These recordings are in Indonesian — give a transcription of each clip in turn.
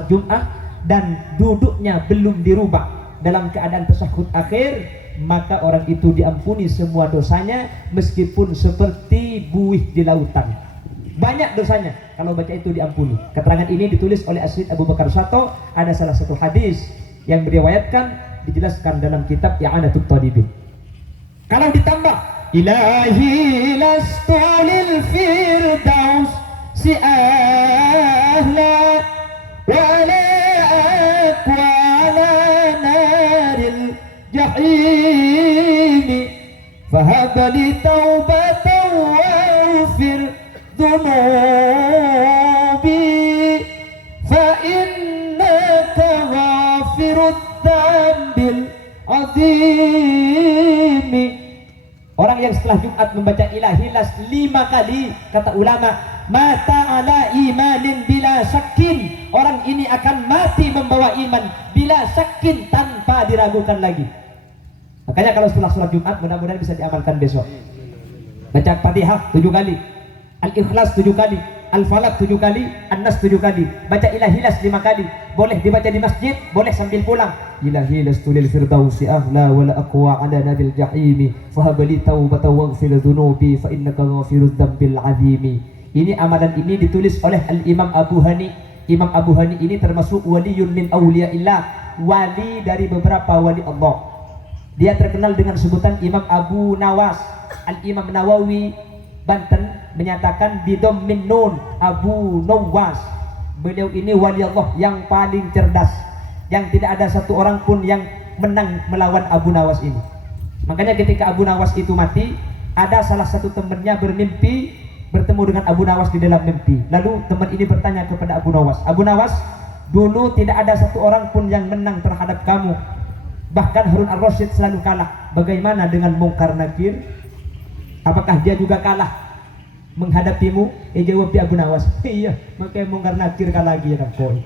Jumat dan duduknya belum dirubah dalam keadaan tasyahud akhir, maka orang itu diampuni semua dosanya meskipun seperti buih di lautan. Banyak dosanya kalau baca itu diampuni. Keterangan ini ditulis oleh As-Sayyid Abu Bakar Sato. Ada salah satu hadis yang diriwayatkan, dijelaskan dalam kitab I'anatut Talibin. Kalau ditambah ilahi lastu lil firdaus si ahla wa la aqwa ala naril jahim fahab li taubatan waghfir dhunubi fa innaka ghafirud dzambil azim. Orang yang setelah Jumat membaca ilahilas 5 kali, kata ulama, mata ala imanin bila syakin, orang ini akan mati membawa iman bila syakin, tanpa diragukan lagi. Makanya kalau setelah sholat Jumat, mudah-mudahan bisa diamalkan besok. Baca Fatihah 7 kali, Al-Ikhlas 7 kali, Al-Falaq 7 kali, An-Nas 7 kali, baca ilahilas 5 kali. Boleh dibaca di masjid, boleh sambil pulang. Ilahilas tulil firdausi ahla wa la aqwa ala nabil jahimi fahabli taubatan waghfir dhunubi fa innaka ghafirud dzambil azimi. Ini amalan ini ditulis oleh Al-Imam Abu Hani. Imam Abu Hani ini termasuk waliyun min awliyaillah, wali dari beberapa wali Allah. Dia terkenal dengan sebutan Imam Abu Nawas. Al-Imam Nawawi Banten menyatakan bidom min nun Abu Nawas. Beliau ini wali Allah yang paling cerdas, yang tidak ada satu orang pun yang menang melawan Abu Nawas ini. Makanya ketika Abu Nawas itu mati, ada salah satu temannya bermimpi bertemu dengan Abu Nawas di dalam mimpi. Lalu teman ini bertanya kepada Abu Nawas, Abu Nawas, dulu tidak ada satu orang pun yang menang terhadap kamu, bahkan Harun Ar-Rasyid selalu kalah. Bagaimana dengan Munkar Nakir? Apakah dia juga kalah menghadapimu? Jawab dia Abu Nawas, iya, makanya Munkar Nakir kalah lagi ya koi.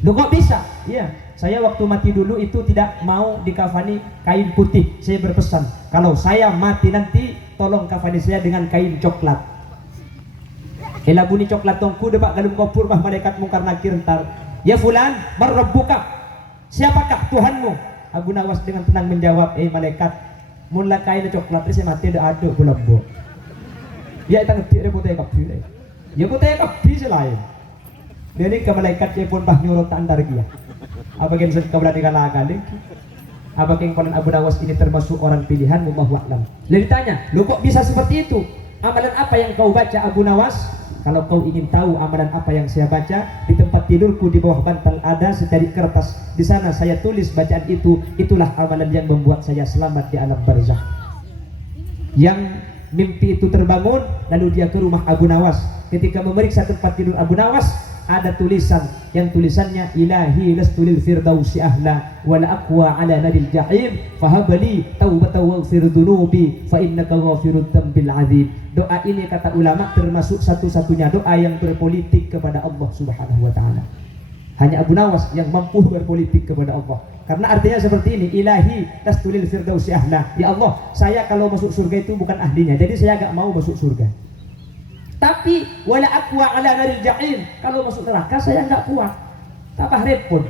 Loh kok bisa? Iya, saya waktu mati dulu itu tidak mau dikafani kain putih. Saya berpesan, kalau saya mati nanti tolong kafani saya dengan kain coklat. Elabuni coklat tongku depak galum kopur bah malaikat Munkar Nakir ntar. Ya fulan, marrabbuka? Siapakah Tuhanmu? Abu Nawas dengan tenang menjawab, malaikat, mula kain coklat saya mati ada bulambo. Ya itu ngerti dia putih kapi. Ya putih kapi selain. Jadi ke malaikat dia pun bah nyuruh tak antar dia. Apa yang keberadaan kalahkan lagi? Apa yang konon Abu Nawas ini termasuk orang pilihan? Wallahu a'lam. Lalu ditanya, lo kok bisa seperti itu? Amalan apa yang kau baca Abu Nawas? Kalau kau ingin tahu amalan apa yang saya baca, di tempat tidurku di bawah bantal ada secari kertas. Di sana saya tulis bacaan itu. Itulah amalan yang membuat saya selamat di alam barzakh. Yang mimpi itu terbangun, lalu dia ke rumah Abu Nawas. Ketika memeriksa tempat tidur Abu Nawas, ada tulisan yang tulisannya ilahi lastulil firdausi ahla wala aqwa ala nabil jahim fahabli taubatan waghfir dhunubi fa innaka ghafirud dzambil azim. Doa ini kata ulama termasuk satu-satunya doa yang berpolitik kepada Allah Subhanahu wa taala. Hanya Abu Nawas yang mampu berpolitik kepada Allah. Karena artinya seperti ini, ilahi lastulil firdausi ahla. Ya Allah, saya kalau masuk surga itu bukan ahlinya, jadi saya enggak mau masuk surga. Tapi wala aqwa ala naril jahim, kalau masuk neraka saya enggak kuat. Tambah repot.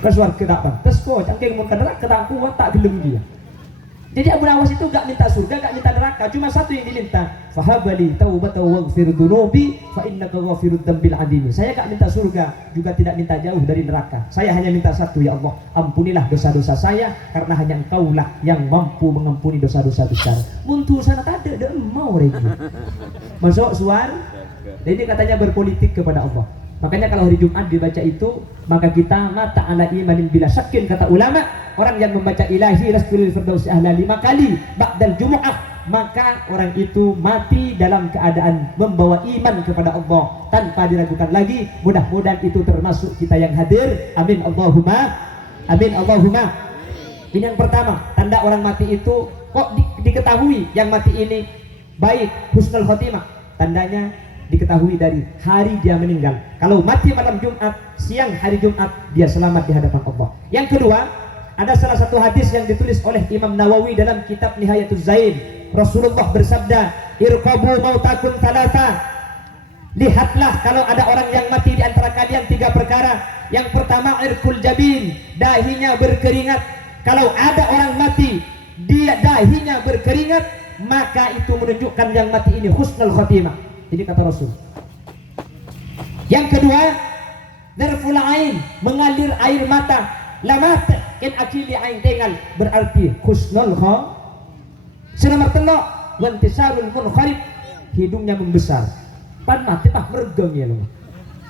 Ke surga tak pantas kok, cangking mun ke neraka tak kuat, tak gelem dia. Jadi Abu Nawas itu enggak minta surga, enggak minta neraka, cuma satu yang diminta. Fahabli taubatan waghfir dhunubi fa innaka ghafirud dzambil azim. Saya enggak minta surga, juga tidak minta jauh dari neraka. Saya hanya minta satu, ya Allah, ampunilah dosa-dosa saya karena hanya Engkaulah yang mampu mengampuni dosa-dosa besar. Muntu sana tak ada mau lagi. Masuk suar. Jadi katanya berpolitik kepada Allah. Makanya kalau hari Jumat dibaca itu, maka kita mata ala imanin bila syakin, kata ulama, orang yang membaca ilahi lastulil firdausi ahla 5 kali ba'dal jumu'ah, maka orang itu mati dalam keadaan membawa iman kepada Allah tanpa diragukan lagi. Mudah-mudahan itu termasuk kita yang hadir. Amin Allahumma. Amin Allahumma. Ini yang pertama, tanda orang mati itu kok diketahui yang mati ini baik, husnul khotimah. Tandanya diketahui dari hari dia meninggal. Kalau mati malam Jumat, siang hari Jumat, dia selamat di hadapan Allah. Yang kedua, ada salah satu hadis yang ditulis oleh Imam Nawawi dalam kitab Nihayatuz Zain. Rasulullah bersabda, irqabu mautakum thalatha, Lihatlah kalau ada orang yang mati di antara kalian 3 perkara. Yang pertama irkul jabin, dahinya berkeringat. Kalau ada orang mati dia dahinya berkeringat, maka itu menunjukkan yang mati ini husnul khotimah. Jadi kata Rasul. Yang kedua, darful ain, mengalir air mata. Lamat in akili ain tengal, berarti husnul khotimah. Nomor 3, wantisarul munqarib, hidungnya membesar. Pan mati pak mergeng ya lo.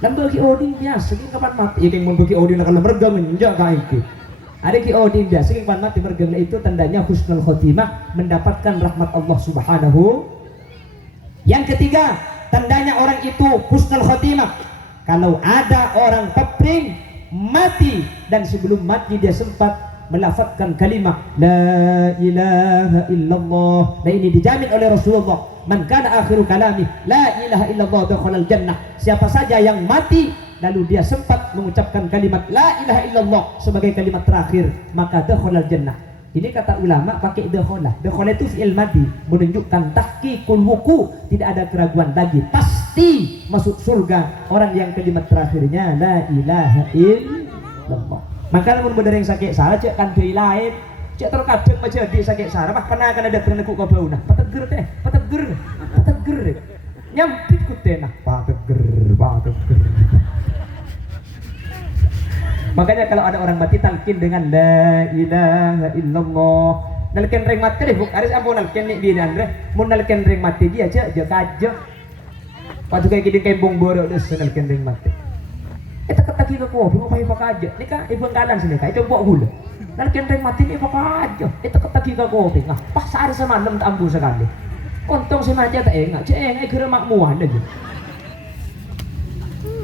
Dan bagi odin biasa ini kapan mati? Yang mau bagi odin kalau mergeng menjak kaiki. Ada ki odin biasa yang pan mati mergeng itu tandanya husnul khotimah, mendapatkan rahmat Allah Subhanahu. Yang ketiga, tandanya orang itu husnul khotimah kalau ada orang pepring mati dan sebelum mati dia sempat melafazkan kalimat la ilaha illallah. Dan ini dijamin oleh Rasulullah, man kana akhiru kalami la ilaha illallah dakhalal jannah. Siapa saja yang mati lalu dia sempat mengucapkan kalimat la ilaha illallah sebagai kalimat terakhir, maka dakhalal jannah. Ini kata ulama pakai dakhala. Dakhala itu fi'il madhi, menunjukkan tahqiqul wuku, tidak ada keraguan lagi, pasti masuk surga orang yang kalimat terakhirnya la ilaha illallah. Maka namun benar yang sakit sarah cek kan dari lain, cek terkadang macam di sakit sarah mah karena akan ada peneguk kau bau nah pateger teh pateger nyampit ku teh nah pateger. Makanya kalau ada orang mati talqin dengan la ilaha illallah. Nalken ring mati deh buk aris ampun nalken ni dia andre mun nalken ring mati dia aja kaje patu kayak gini kayak bong borok des nalken ring mati. Kita ketagi ke kopi mau pakai aja. Ini kan ibu kalang sini kak itu buat gula. Dan kenteng mati ini pakai aja. Kita ketagi ke kopi. Nah pas sehari semalam tak ambil sekali. Kontong si macam tak enggak. Cek enggak kira makmuan aja.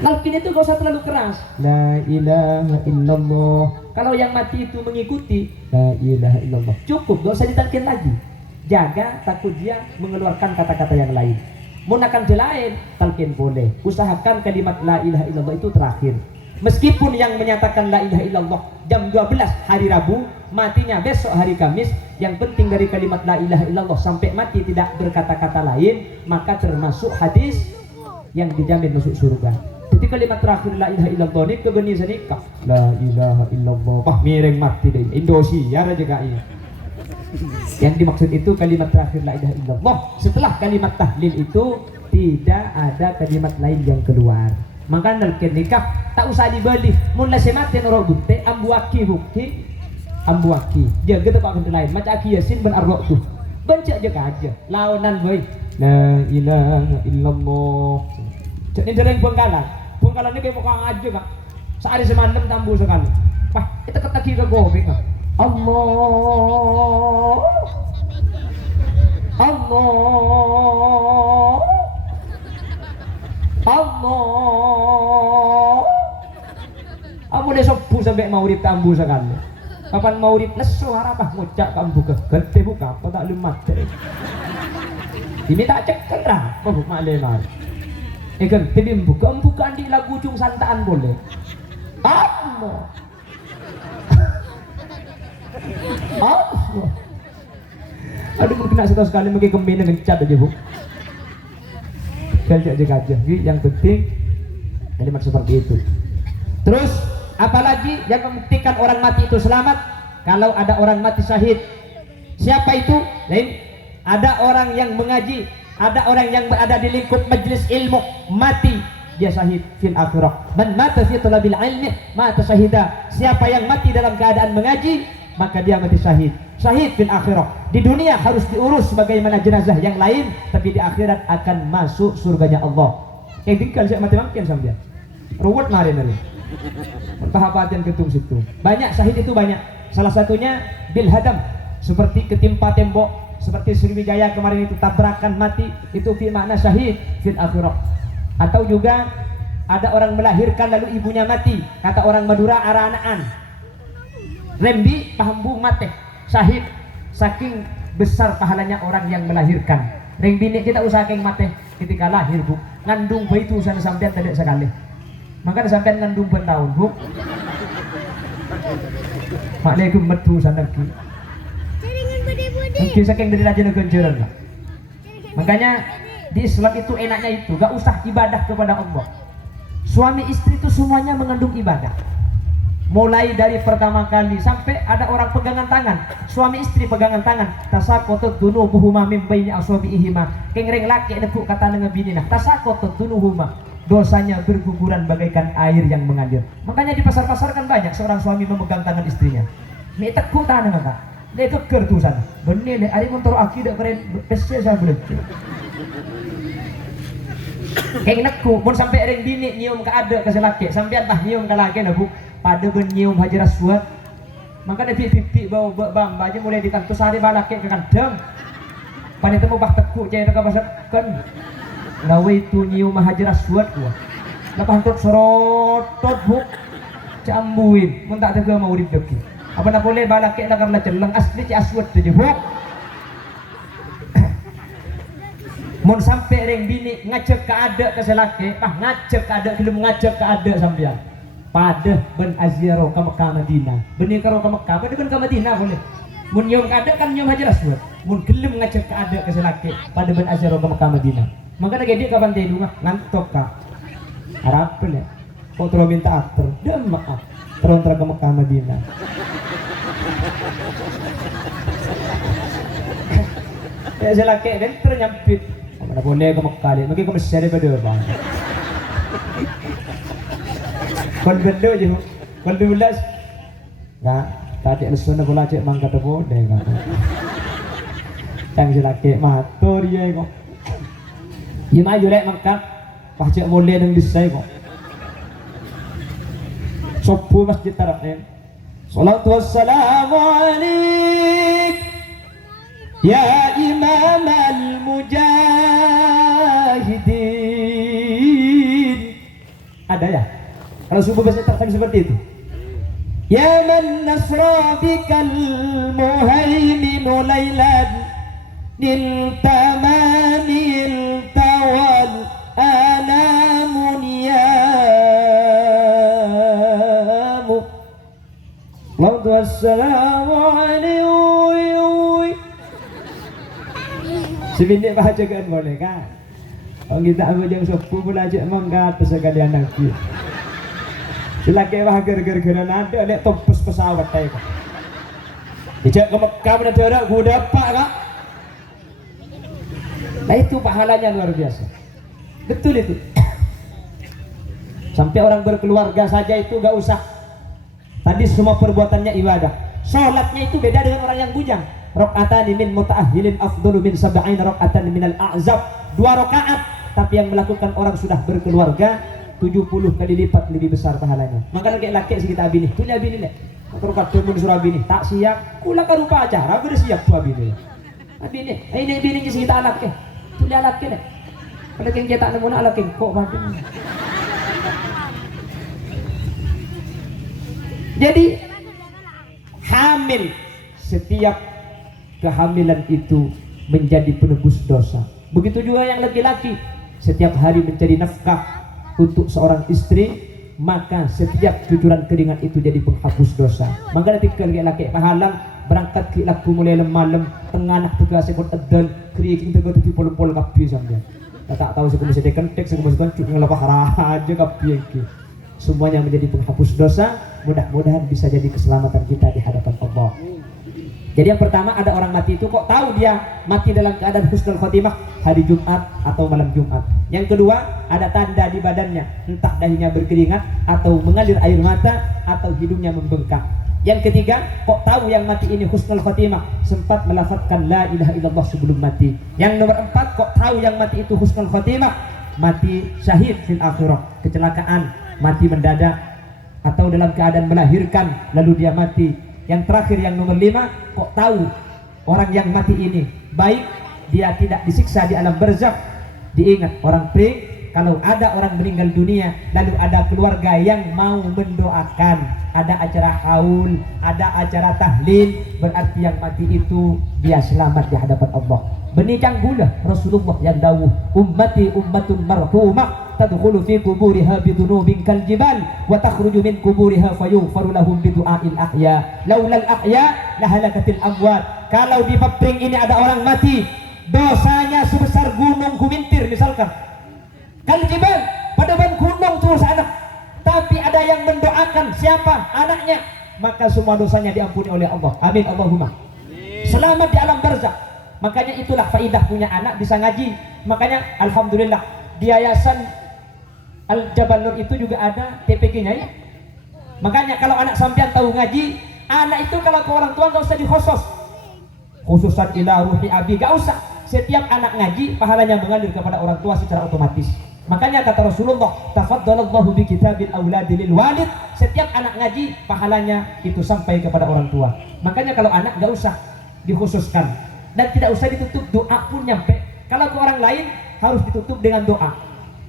Nalkin itu gak usah terlalu keras. La ilaha illallah. Kalau yang mati itu mengikuti la ilaha illallah, cukup, gak usah ditalkin lagi. Jaga takut dia mengeluarkan kata-kata yang lain. Menggunakan lain talqin boleh. Usahakan kalimat la ilaha illallah itu terakhir. Meskipun yang menyatakan la ilaha illallah jam 12 hari Rabu, matinya besok hari Kamis, yang penting dari kalimat la ilaha illallah sampai mati tidak berkata-kata lain, maka termasuk hadis yang dijamin masuk surga. Jadi kalimat terakhir la ilaha illallah ini kegeni senika. La ilaha illallah. Wah miring mati deh. Indonesia aja kaya. Yang dimaksud itu kalimat terakhir la ilaha illallah. Setelah kalimat tahlil itu tidak ada kalimat lain yang keluar. Maka nalken nikah tak usah dibeli. Mun lasimatin ora bunte ambuaki bukti ambuaki. Dia gitu kok lain. Macam aki yasin ben arwah tuh. Bencak je aja. Lawanan boy. La ilaha illallah. Cek ni dereng Bengkalan. Bengkalan ni kayak pokok aja kak. Sehari semalam tambu sekali. Wah kita ketagi ke gobe kak. Allah Allah Allah. Amu deh sopu sampai maurib tambu sekali. Kapan maurib lesu harapah ngucap kambu ke gede buka apa tak lemat. Ini tak cek kerah apa mak lemar. Kan tadi buka di lagu cung santaan boleh. Allah Allah. Aduh mungkin nak sekali mungkin kembali ngecat aja bu. Kerja aja. Yang penting kalimat seperti itu. Terus apalagi yang membuktikan orang mati itu selamat? Kalau ada orang mati syahid. Siapa itu? Lain. Ada orang yang mengaji, ada orang yang berada di lingkup majlis ilmu, mati dia syahid fil akhirah. Man mata fi talabil ilmi mata syahida. Siapa yang mati dalam keadaan mengaji, maka dia mati syahid. Syahid fil akhirah. Di dunia harus diurus sebagaimana jenazah yang lain, tapi di akhirat akan masuk surganya Allah. Tinggal saya mati makin sambil. Ruwet mari nari. Pertahapan ketung situ. Banyak syahid itu banyak. Salah satunya bil hadam, seperti ketimpa tembok, seperti Sriwijaya kemarin itu tabrakan mati, itu fi makna syahid fil akhirah. Atau juga ada orang melahirkan lalu ibunya mati, kata orang Madura aranaan. Rembi pahambu mate, syahid, saking besar pahalanya orang yang melahirkan. Rembi ini kita usahakan mate ketika lahir bu, ngandung bayi itu sana sampean tidak sekali. Maka sampean ngandung bertahun bu. Maklaikum metu sana ki. Mungkin saking dari raja negara. Makanya Di Islam itu enaknya itu gak usah ibadah kepada Allah. Suami istri itu semuanya mengandung ibadah. Mulai dari pertama kali sampai ada orang pegangan tangan, suami istri pegangan tangan, tasaqatut dunubuhuma min baini asabiihima. Kengreng laki nepuk kata dengan binina, tasaqatut dunuhuma. Dosanya berguguran bagaikan air yang mengalir. Makanya di pasar-pasar kan banyak seorang suami memegang tangan istrinya. Ni tekuk tangan maka. Dia itu kertusan. Benih ni ari motor akidah keren pesen saya boleh. Keng nekku pun sampai ring bini nyium ke ada ke laki, sampean tah nyium ke laki nak pada benyium hajar aswad. Maka ada pipi bau bam aja mulai di kantus hari balak ke kandang. Pada temu bah tekuk cai dekat pasar kan. Lawe itu nyium hajar aswad gua. Lepas untuk serotot buk cambuin, mun tak tega mau dideki. Apa nak boleh balak ke dalam celeng asli ci aswad tu je buk. Mun sampai ring bini ngajak ke ada ke selaki, ngajak ke ada belum ngajak ke ada sampean. Pada ben aziro ke Mekah Madinah. Benih karo ke Mekah, pada ben ke Madinah boleh. Mun nyium ke ada kan nyium hajar aswad. Mun gelem ngajak ke ada ke selaki, pada ben aziro ke Mekah Madinah. Maka nak dia kapan tidur mah ngantok kak. Harap ya. Kau terus minta atur, dia maaf. Terus ke Mekah Madinah. Ya selaki kan ternyampit. Mana boleh ke Mekah dia, mungkin ke Mesir daripada bang. Kon benda je, kon 12. Nah, tadi lesona bola cek mangkat boleh kan. Yang selaki matur ye kok. Ye maju lek mangkat, pacek boleh nang disai kok. Sopo masjid tarafnya. Salatu wassalamu alaik ya imam al-mujahidin. Ada ya? Kalau subuh biasanya terkait seperti itu. Ya man nasra bikal muhaiminu laylan niltamanil tawal anamun yamu. Wassalamu alaikum. Sebini baca kan boleh kan? Orang kita ambil jam 10 pula ajak mangkat sekalian nanti. Selagi wah ger-ger-geran ada nek topus pesawat kae kok. Dijak ke Mekah mendadak gua dapat kak. Nah itu pahalanya luar biasa. Betul itu. Sampai orang berkeluarga saja itu gak usah. Tadi semua perbuatannya ibadah. Sholatnya itu beda dengan orang yang bujang. Rakaatan min muta'ahhilin afdalu min sab'in rakaatan minal a'zab. 2 rakaat, tapi yang melakukan orang sudah berkeluarga 70 kali lipat lebih besar pahalanya. Maka laki-laki sekitar bini, punya bini lek. Kalau ketemu di surah bini, tak siap, kula ka rupa acara sudah siap tua bini. Bini, ini bini sekitar laki. Punya laki lek. Kalau yang cetak nemu nak laki kok batin. Jadi hamil, setiap kehamilan itu menjadi penebus dosa. Begitu juga yang laki-laki, setiap hari mencari nafkah untuk seorang istri, maka setiap cucuran keringat itu jadi penghapus dosa. Maka ketika laki-laki pahalang berangkat ke laku mulai malam tengah nak tegas sekot edan kriking tegas di pol-pol kapi sampai. Tak tahu sekolah mesti kentek sekolah mesti cuci ngelapah raja kapi yang semuanya menjadi penghapus dosa. Mudah-mudahan bisa jadi keselamatan kita di hadapan Allah. Jadi yang pertama, ada orang mati itu kok tahu dia mati dalam keadaan husnul khotimah hari Jumat atau malam Jumat. Yang kedua, ada tanda di badannya, entah dahinya berkeringat atau mengalir air mata atau hidungnya membengkak. Yang ketiga, kok tahu yang mati ini husnul khotimah, sempat melafazkan la ilaha illallah sebelum mati. Yang nomor 4, kok tahu yang mati itu husnul khotimah, mati syahid fil akhirah, kecelakaan, mati mendadak atau dalam keadaan melahirkan lalu dia mati. Yang terakhir, yang nomor 5, kok tahu orang yang mati ini baik, dia tidak disiksa di alam barzakh. Diingat orang pring, kalau ada orang meninggal dunia lalu ada keluarga yang mau mendoakan, ada acara haul, ada acara tahlil, berarti yang mati itu dia selamat di hadapan Allah. Benih canggula Rasulullah yang dawuh, ummati ummatun marhumah tadkhulu fi quburiha bidunubin kal jibal wa takhruju min quburiha fayughfaru lahum bidu'ail ahya laulal ahya lahalakatil amwat. Kalau di papring ini ada orang mati, dosanya sebesar gunung Kumintir misalkan. Kal jibal, pada ban gunung tuh anak. Tapi ada yang mendoakan siapa? Anaknya. Maka semua dosanya diampuni oleh Allah. Amin Allahumma. Selamat di alam barzakh. Makanya itulah faidah punya anak bisa ngaji. Makanya alhamdulillah di Yayasan Al Jabal Nur itu juga ada TPG-nya ya. Makanya kalau anak sampean tahu ngaji, anak itu kalau ke orang tua nggak usah dikhusus. Khususan ila ruhi abi, nggak usah. Setiap anak ngaji pahalanya mengalir kepada orang tua secara otomatis. Makanya kata Rasulullah, tafaddalallahu bi kitabil auladi lil walid. Setiap anak ngaji pahalanya itu sampai kepada orang tua. Makanya kalau anak nggak usah dikhususkan dan tidak usah ditutup, doa pun nyampe. Kalau ke orang lain harus ditutup dengan doa.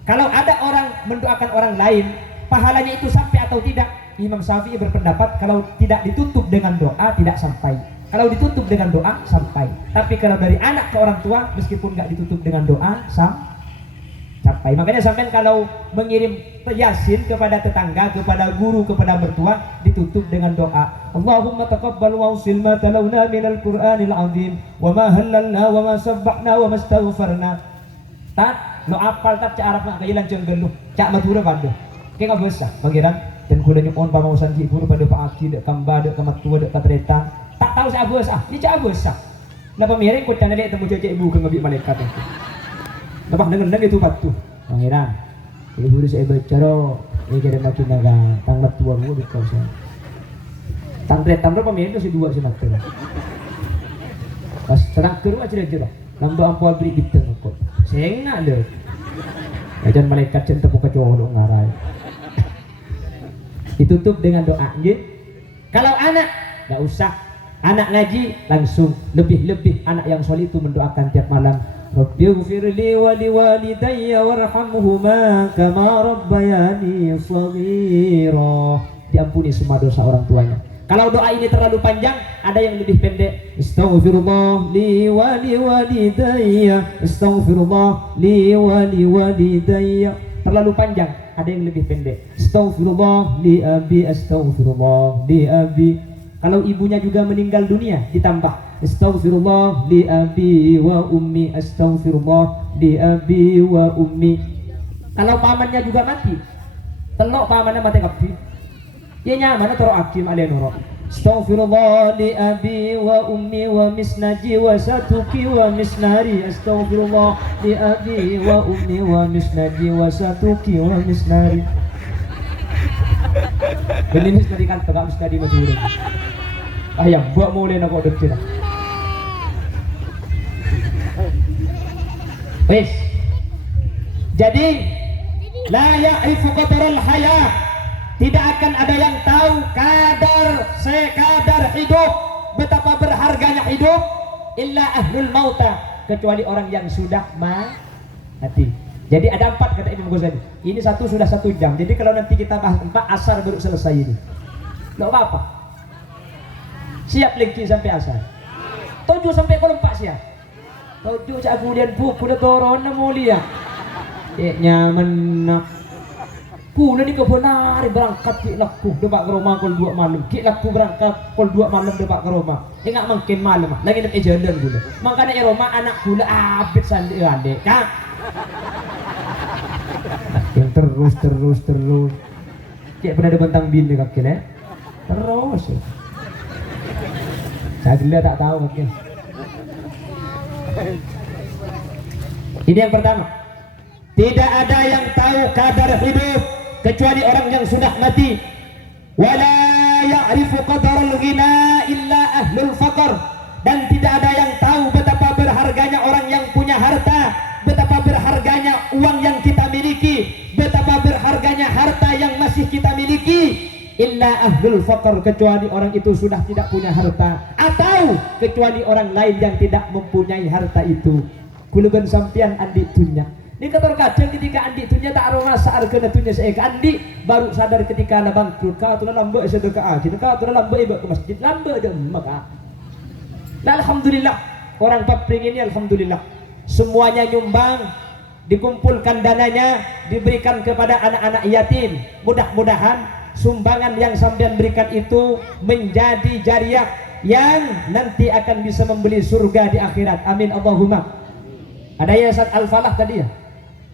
Kalau ada orang mendoakan orang lain, pahalanya itu sampai atau tidak? Imam Syafi'i berpendapat kalau tidak ditutup dengan doa tidak sampai. Kalau ditutup dengan doa sampai. Tapi kalau dari anak ke orang tua meskipun nggak ditutup dengan doa sampai. Makanya sampai kalau mengirim yasin kepada tetangga, kepada guru, kepada mertua ditutup dengan doa. Allahumma taqabbal wa usil ma talawna minal Qur'anil azim wa ma halalna wa ma sabbahna wa ma astaghfarna. Tak lo apal tak cak Arab nak kailan cenggeluh cak Madura pada. Ke enggak bisa pangeran dan kula nyuwun pamausan ki guru pada Pak Aki dek kamba dek kamatua dek katretan. Tak tahu saya bos ni cak bos napa miring ko tanah dek temu cecek ibu ke ngabi malaikat itu. Lepas dengan itu patuh pangeran ibu saya bicara ini kada makin naga tanggat tua gua di kau saya tangretan berapa miring itu si dua si mata pas terakhir aja cerita lampu ampun beri kita kok sengak deh ajan malaikat cinta buka cowok ngarai ditutup dengan doa gitu. Kalau anak nggak usah, anak ngaji langsung, lebih-lebih anak yang soleh itu mendoakan tiap malam, Rabbighfirli wa liwalidayya warhamhuma kama rabbayani shaghira. Diampuni semua dosa orang tuanya. Kalau doa ini terlalu panjang, ada yang lebih pendek. Astaghfirullah li wa liwalidayya, astaghfirullah li wa liwalidayya. Terlalu panjang, ada yang lebih pendek. Astaghfirullah li abi, astaghfirullah li abi. Kalau ibunya juga meninggal dunia, ditambah astaghfirullah li abi wa ummi, astaghfirullah li abi wa ummi. Kalau pamannya juga mati, telok pamannya mati kabeh. Ya nyaman toro akim ale noro. Astaghfirullah li abi wa ummi wa misnaji wa satuki wa misnari. Astaghfirullah li abi wa ummi wa misnaji wa satuki wa misnari. Belinis tadi kan tegak misnadi Madura. Ayam buat mulai nak kau dekat. Wes. Jadi la ya'rifu qadaral haya. Tidak akan ada yang tahu sekadar hidup, betapa berharganya hidup, illa ahlul mauta, kecuali orang yang sudah mati. Jadi ada 4 kata Imam Ghazali. Ini satu sudah 1 jam. Jadi kalau nanti kita bahas 4 asar baru selesai ini. Tidak apa-apa. Siap lagi sampai asar. 7 sampai kalau 4 siap. 7 cak kemudian buku dah turun mulia. Nyaman nak. Pula ni kebenar berangkat ki laku depak ke rumah kol 2 malam. Ki laku berangkat kol 2 malam depak ke rumah. Enggak mungkin malam. Lagi nak jalan dulu. Makanya di rumah anak pula abis sandi adik. Kak. Yang terus. Kayak pernah ada bentang bin di kaki le. Terus. Saya gila tak tahu kaki. Ini yang pertama. Tidak ada yang tahu kadar hidup kecuali orang yang sudah mati. Wala ya'rifu qadaral ghina illa ahlul faqr. Dan tidak ada yang tahu betapa berharganya orang yang punya harta, betapa berharganya uang yang kita miliki, betapa berharganya harta yang masih kita miliki, illa ahlul faqr, kecuali orang itu sudah tidak punya harta, atau kecuali orang lain yang tidak mempunyai harta itu. Kuluban sampian andi dunya. Ini kata kadang ketika andi dunia tak aroma saar kena dunia saya andi baru sadar ketika na bangkrut kau tu lambat sedekah kita kau tu lambat ibadah ke masjid lambat dah maka. Alhamdulillah orang papring ini alhamdulillah semuanya nyumbang, dikumpulkan dananya, diberikan kepada anak-anak yatim. Mudah-mudahan sumbangan yang sampean berikan itu menjadi jariah yang nanti akan bisa membeli surga di akhirat. Amin Allahumma. Ada Yayasan Al-Falah tadi ya,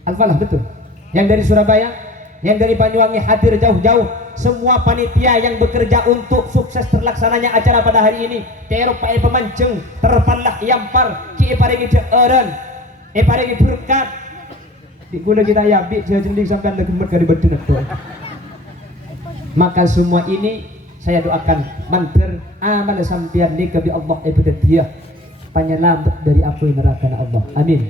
Al-Falah betul, yang dari Surabaya, yang dari Banyuwangi hadir jauh-jauh. Semua panitia yang bekerja untuk sukses terlaksananya acara pada hari ini, terop pae pemancing terpalah yampar ki paringi eureun paringi berkat di kula kita ya bi jendik sampean lagi gemet dari bedenek doa. Maka semua ini saya doakan manter amal sampean ni kebi Allah ibadiyah penyelamat dari api neraka Allah, amin.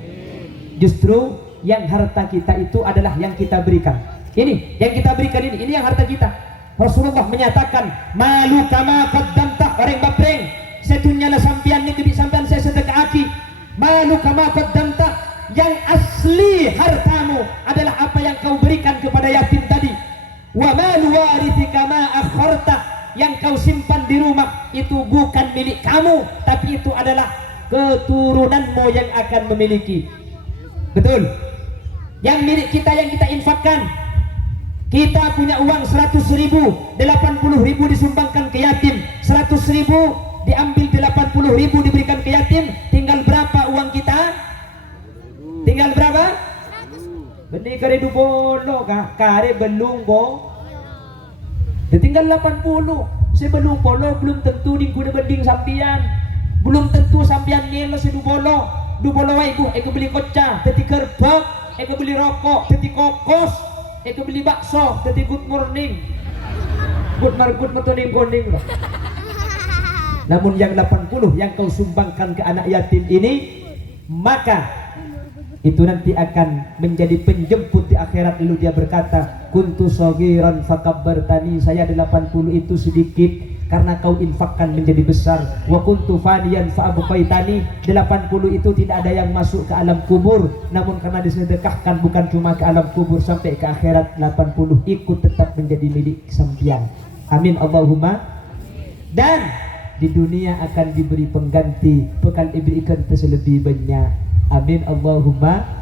Justru yang harta kita itu adalah yang kita berikan. Ini yang kita berikan, ini yang harta kita. Rasulullah menyatakan malu kama qaddamta, orang bapreng setunya la sampean ni kebi sampean saya sedekah aki. Malu kama qaddamta, yang asli hartamu adalah apa yang kau berikan kepada yatim tadi. Wa malu warithika ma akharta, yang kau simpan di rumah itu bukan milik kamu, tapi itu adalah keturunanmu yang akan memiliki. Betul. Yang milik kita yang kita infakkan. Kita punya uang 100.000, 80.000 disumbangkan ke yatim, 100.000 diambil, 80.000 diberikan ke yatim. Tinggal berapa uang kita? Tinggal berapa? Benih kare du bolo kare belum bo. Tinggal 80. Sebelum bolo belum tentu dingkuda bending sampian. Belum tentu sampian nilo si du bolo. Du bolo wae ibu, eko beli koca, teti kerbak, eko beli rokok, teti kokos, eko beli bakso, teti good morning. Good morning kuning. Namun yang 80 yang kau sumbangkan ke anak yatim ini, maka itu nanti akan menjadi penjemput di akhirat. Lalu dia berkata, kuntu shagiran fakabbartani, saya 80 itu sedikit karena kau infakkan menjadi besar. Wa kuntu faniyan fa'abqaitani, 80 itu tidak ada yang masuk ke alam kubur, namun karena disedekahkan bukan cuma ke alam kubur, sampai ke akhirat 80 ikut tetap menjadi milik sampean. Amin Allahumma. Dan di dunia akan diberi pengganti, bukan diberikan selebih banyak. Amin Allahumma.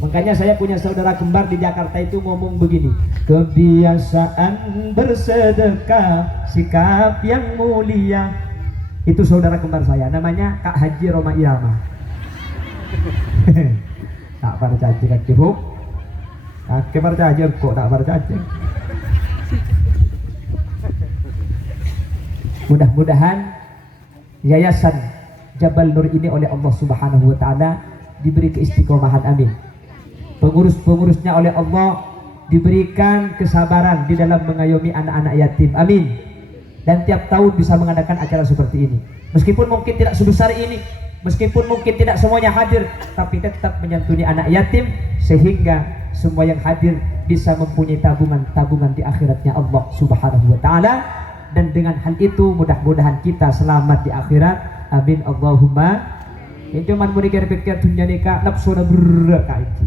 Makanya saya punya saudara kembar di Jakarta itu ngomong begini, kebiasaan bersedekah sikap yang mulia. Itu saudara kembar saya, namanya Kak Haji Roma Irama. Tak percaya kan kibuk, tak percaya kok, tak percaya. Mudah-mudahan Yayasan Jabal Nur ini oleh Allah Subhanahu wa Ta'ala diberi keistiqomahan, amin. Pengurus-pengurusnya oleh Allah diberikan kesabaran di dalam mengayomi anak-anak yatim, amin. Dan tiap tahun bisa mengadakan acara seperti ini. Meskipun mungkin tidak sebesar ini, meskipun mungkin tidak semuanya hadir, tapi tetap menyantuni anak yatim sehingga semua yang hadir bisa mempunyai tabungan di akhiratnya Allah Subhanahu wa Ta'ala. Dan dengan hal itu mudah-mudahan kita selamat di akhirat, amin Allahumma. Yang cuman mau dikir-pikir dunia ni kak nafsu na berkah itu,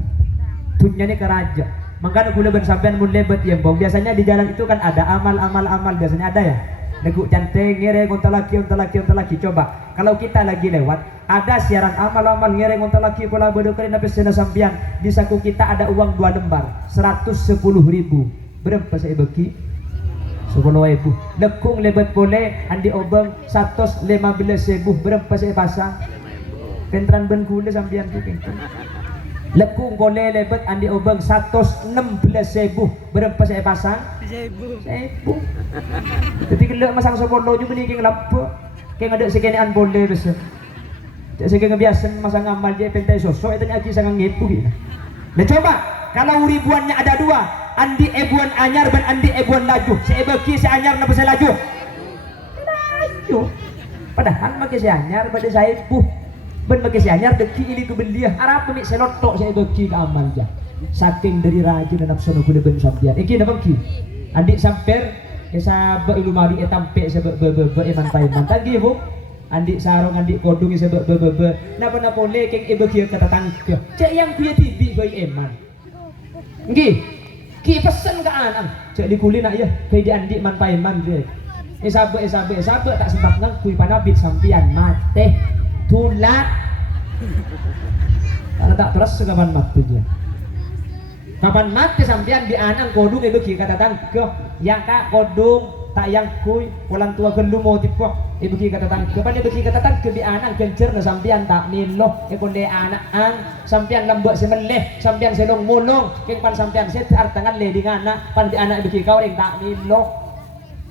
dunia ni keraja. Makanya gula bersampean mun lebet yang bau. Biasanya di jalan itu kan ada amal biasanya ada ya. Neguk cantik ngere onta laki. Coba kalau kita lagi lewat ada siaran amal ngere onta laki pola bodoh kali nape sena sampean. Di saku kita ada uang 2 lembar 110.000. Berapa saya bagi? 10.000. Lekung lebet boleh andi obeng 115.000. Berapa saya pasang? Pentran ben gula sampean tu kengkong. Lekung boleh lebet andi obeng 116.000. Berapa saya pasang? 1.000. Tapi kalau masang 10 juga ni keng lapo. Keng ada sekenean boleh besar. Cak sekeng biasa masang amal je pentai sosok itu aji sangat ngepu gitu. Nah coba kalau ribuannya ada 2. Andi ebuan anyar dan andi ebuan laju. Saya bagi saya anyar na bisa laju. Laju. Padahal makai saya anyar pada saya puh. Ben makai saya anyar deki ili ke belia. Harap pemik selotok saya bagi ke amal ja. Saking dari rajin dan nafsu nak ben sampean. Iki na bagi. Andi samper esa ba ilumari etampe sa be eman paiman tagi bu. Andi sarong andi kodung sa be. Napa na boleh keng ibagi kata tangke. Cek yang kuya tibi goi eman. Nggih. Ki pesen ke anak cek di kuli nak ya kayak di andi man paiman dia sabe tak sempat ngakui panabit sampian mate tulak kalau tak terus kapan mati dia kapan mati sampian di anak kodung itu kata tangke yang kak kodung tak yang kui orang tua gelumo tipo ibu ki kata tang kepada ibu ki kata tang ke bi anak gencer na sampian tak milo konde anak ang sampian lembek semeleh sampian selong mulung keng pan sampian set artangan le di anak pan di anak ibu ki kau ring tak milo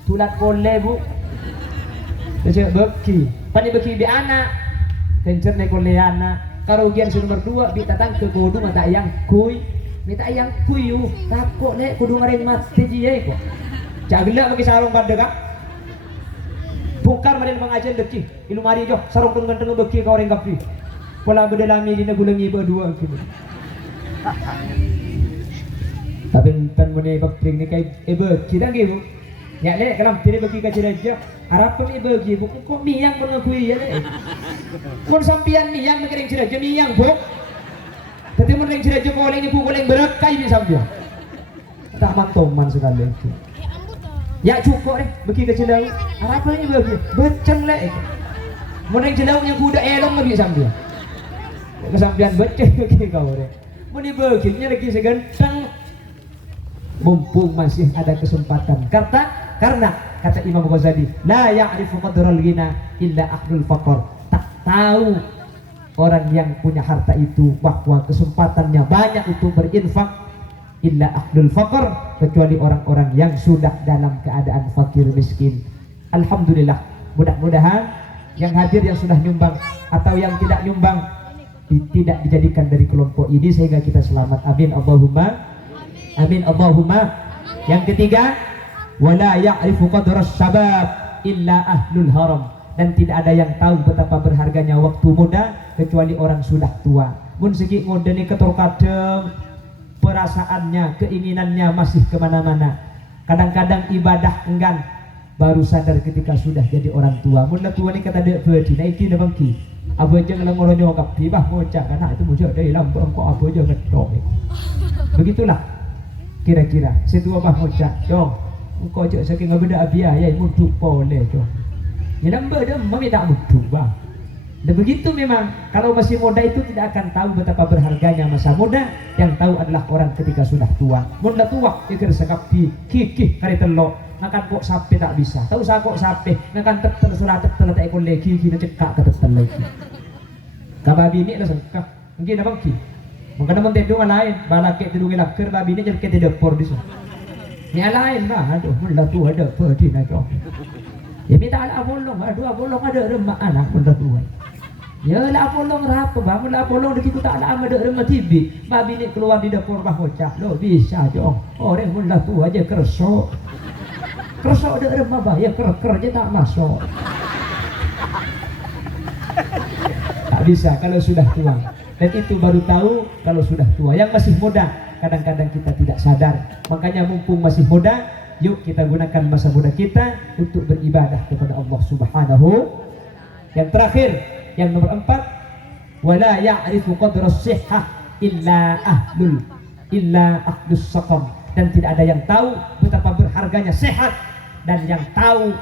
tulat kole bu Dece beki pan ibu ki bi anak gencer ne kole anak karugian nomor 2 bi tatang ke godu mata yang kui minta yang kuyu takut nek kudu ngareng mati dia kok jagla bagi sarung pada kak bongkar maden pengajian deki ilu mari jo sarung tengah beki kau orang kapi pola bedelami dina gulengi berdua gitu tapi tan mene bapring ni kai beki dah gitu ya lek kenam tiri beki ka jeraja harapan beki bu kok miyang mengakui ya lek kon sampian miyang mengering jeraja miyang bok tapi mun ring jeraja ko leng ibu ko leng berekai ni sambil tak mantoman sekali itu ya cukup bagi ke celau apa ni bagi beceng lek mun ring celau yang kuda elong lebih sambil kesampian beceng bagi kau mun bagi nya lagi seganteng mumpung masih ada kesempatan karena kata Imam Ghazali la ya'rifu qadral ghina illa ahlul faqr tak tahu orang yang punya harta itu bahwa kesempatannya banyak untuk berinfak illa ahlul faqr kecuali orang-orang yang sudah dalam keadaan fakir miskin. Alhamdulillah, mudah-mudahan yang hadir yang sudah nyumbang atau yang tidak nyumbang tidak dijadikan dari kelompok ini sehingga kita selamat. Amin Allahumma amin Allahumma. Yang ketiga, wala ya'rifu qadras syabab illa ahlul haram, dan tidak ada yang tahu betapa berharganya waktu muda kecuali orang sudah tua. Mun segi muda ni ketor kadang perasaannya, keinginannya masih kemana-mana. Kadang-kadang ibadah enggan, baru sadar ketika sudah jadi orang tua. Mun tua ni kata dek berdi, na iki na bangki. Apa aja ngelang ngoronyo kap tibah ngocak anak itu mujak dari lambang kok apa aja ngetok. Begitulah kira-kira. Setua bah ngocak, "Jong, engkau cak saking ngabeda biaya mudu pole, jong." Ya nambah dah mami tak mudu bang. Dan begitu memang kalau masih muda itu tidak akan tahu betapa berharganya masa muda. Yang tahu adalah orang ketika sudah tua. Muda tua ikir sekapi kikih kari telok makan kok sapi tak bisa. Tahu saya kok sapi makan tetel surat tetel tak ikut lagi kita cekak ke tetel lagi. Kababi ini lah sengkak mungkin apa ki. Mungkin ada mentedungan lain balakek tidungi laker babi ini jadi kita depor di sana. Ini lain bah aduh muda tua ada pergi nak jom. Ya minta ala bolong ada remak anak muda tua. Ya lah polong rapa bang, lah polong dekiku tak ada ada remah tibi. Babi ni keluar di dapur bah kocak, lo bisa jong. Orang mula tu aja kersok ada remah bah, ya ker je tak masuk. Tak bisa kalau sudah tua. Dan itu baru tahu kalau sudah tua. Yang masih muda kadang-kadang kita tidak sadar. Makanya mumpung masih muda, yuk kita gunakan masa muda kita untuk beribadah kepada Allah Subhanahu. Yang terakhir, yang nomor 4, wala ya'rifu qadras sihhah illa ahlus saqam, dan tidak ada yang tahu betapa berharganya sehat, dan yang tahu